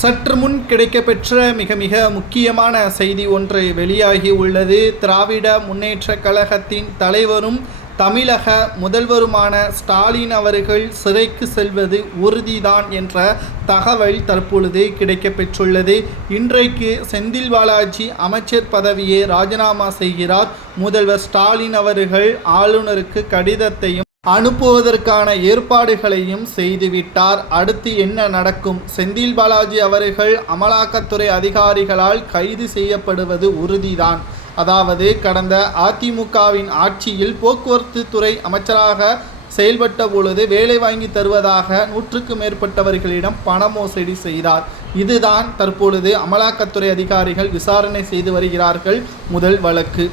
சற்று முன் கிடைக்கப்பெற்ற மிக மிக முக்கியமான செய்தி ஒன்று வெளியாகி உள்ளது. திராவிட முன்னேற்றக் கழகத்தின் தலைவரும் தமிழக முதல்வருமான ஸ்டாலின் அவர்கள் சிறைக்கு செல்வது உறுதிதான் என்ற தகவல் தற்பொழுது கிடைக்கப்பெற்றுள்ளது. இன்றைக்கு செந்தில் பாலாஜி அமைச்சர் பதவியை ராஜினாமா செய்கிறார். முதல்வர் ஸ்டாலின் அவர்கள் ஆளுநருக்கு கடிதத்தையும் அனுப்புவதற்கான ஏற்பாடுகளையும் செய்துவிட்டார். அடுத்து என்ன நடக்கும்? செந்தில் பாலாஜி அவர்கள் அமலாக்கத்துறை அதிகாரிகளால் கைது செய்யப்படுவது உறுதிதான். அதாவது கடந்த அதிமுகவின் ஆட்சியில் போக்குவரத்து துறை அமைச்சராக செயல்பட்ட பொழுது வேலை வாங்கி தருவதாக 100க்கும் மேற்பட்டவர்களிடம் பண மோசடி செய்தார். இதுதான் தற்பொழுது அமலாக்கத்துறை அதிகாரிகள் விசாரணை செய்து வருகிறார்கள். முதல் வழக்கு.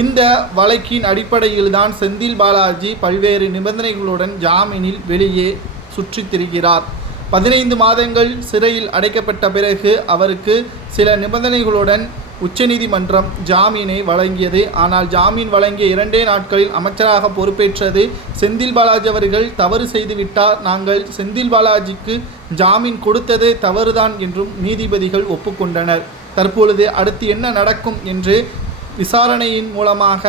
இந்த வழக்கின் அடிப்படையில்தான் செந்தில் பாலாஜி பல்வேறு நிபந்தனைகளுடன் ஜாமீனில் வெளியே சுற்றித் திரிகிறார். 15 மாதங்கள் சிறையில் அடைக்கப்பட்ட பிறகு அவருக்கு சில நிபந்தனைகளுடன் உச்சநீதிமன்றம் ஜாமீனை வழங்கியது. ஆனால் ஜாமீன் வழங்கிய 2 நாட்களில் அமைச்சராக பொறுப்பேற்றது செந்தில் பாலாஜி அவர்கள் தவறு செய்துவிட்டார். நாங்கள் செந்தில் பாலாஜிக்கு ஜாமீன் கொடுத்தது தவறுதான் என்றும் நீதிபதிகள் ஒப்புக்கொண்டனர். தற்பொழுது அடுத்து என்ன நடக்கும் என்று விசாரணையின் மூலமாக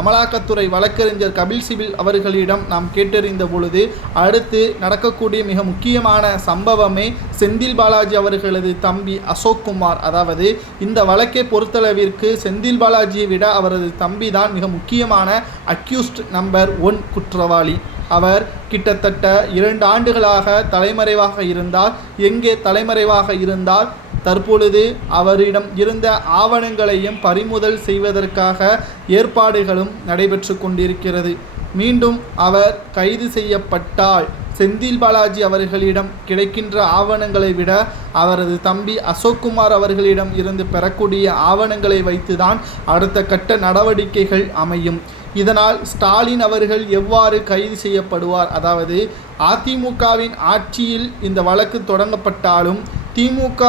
அமலாக்கத்துறை வழக்கறிஞர் கபில் சிபில் அவர்களிடம் நாம் கேட்டறிந்த பொழுது அடுத்து நடக்கக்கூடிய மிக முக்கியமான சம்பவமே செந்தில் பாலாஜி அவர்களது தம்பி அசோக்குமார். அதாவது இந்த வழக்கை பொறுத்தளவிற்கு செந்தில் பாலாஜியை விட அவரது தம்பி தான் மிக முக்கியமான அக்யூஸ்ட் நம்பர் 1 குற்றவாளி. அவர் கிட்டத்தட்ட 2 ஆண்டுகளாக தலைமறைவாக இருந்தார். எங்கே தலைமறைவாக இருந்தார்? தற்பொழுது அவரிடம் இருந்த ஆவணங்களையும் பறிமுதல் செய்வதற்காக ஏற்பாடுகளும் நடைபெற்று கொண்டிருக்கிறது. மீண்டும் அவர் கைது செய்யப்பட்டால் செந்தில் பாலாஜி அவர்களிடம் கிடைக்கின்ற ஆவணங்களை விட அவரது தம்பி அசோக்குமார் அவர்களிடம் இருந்து பெறக்கூடிய ஆவணங்களை வைத்துதான் அடுத்த கட்ட நடவடிக்கைகள் அமையும். இதனால் ஸ்டாலின் அவர்கள் எவ்வாறு கைது செய்யப்படுவார்? அதாவது அதிமுகவின் ஆட்சியில் இந்த வழக்கு தொடங்கப்பட்டாலும் திமுக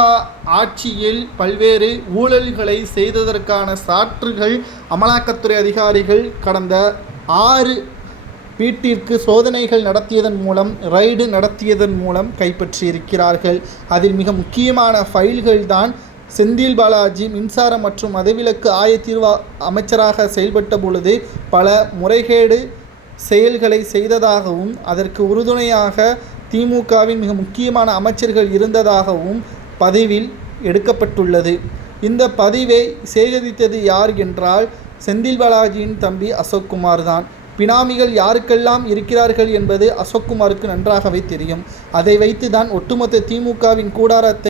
ஆட்சியில் பல்வேறு ஊழல்களை செய்ததற்கான சாற்றுகள் அமலாக்கத்துறை அதிகாரிகள் கடந்த 6 வீட்டிற்கு சோதனைகள் நடத்தியதன் மூலம் ரைடு நடத்தியதன் மூலம் கைப்பற்றியிருக்கிறார்கள். அதில் மிக முக்கியமான ஃபைல்கள் தான் செந்தில் பாலாஜி மின்சாரம் மற்றும் மதுவிலக்கு ஆயத்தீர்வு அமைச்சராக செயல்பட்ட பொழுது பல முறைகேடு செயல்களை செய்ததாகவும் அதற்கு உறுதுணையாக திமுகவின் மிக முக்கியமான அமைச்சர்கள் இருந்ததாகவும் பதிவில் எடுக்கப்பட்டுள்ளது. இந்த பதிவை சேகரித்தது யார் என்றால் செந்தில் பாலாஜியின் தம்பி அசோக்குமார் தான். பினாமிகள் யாருக்கெல்லாம் இருக்கிறார்கள் என்பது அசோக்குமாருக்கு நன்றாகவே தெரியும். அதை வைத்து தான் ஒட்டுமொத்த திமுகவின் கூடாரத்தை